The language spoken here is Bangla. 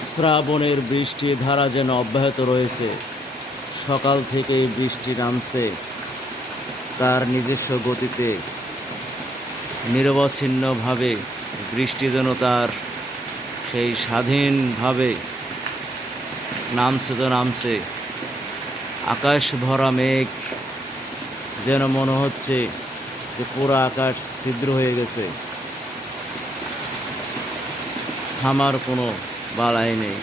শ্রাবণের বৃষ্টির ধারা যেন অব্যাহত রয়েছে। সকাল থেকেই বৃষ্টি নামছে। তার নিজস্ব গতিতে, নিরবচ্ছিন্নভাবে বৃষ্টি যেন তার সেই স্বাধীনভাবে নামছে তো নামছে। আকাশ ভরা মেঘ যেন মনে হচ্ছে যে পুরো আকাশ ছিদ্র হয়ে গেছে। থামার কোনো বালাই নেই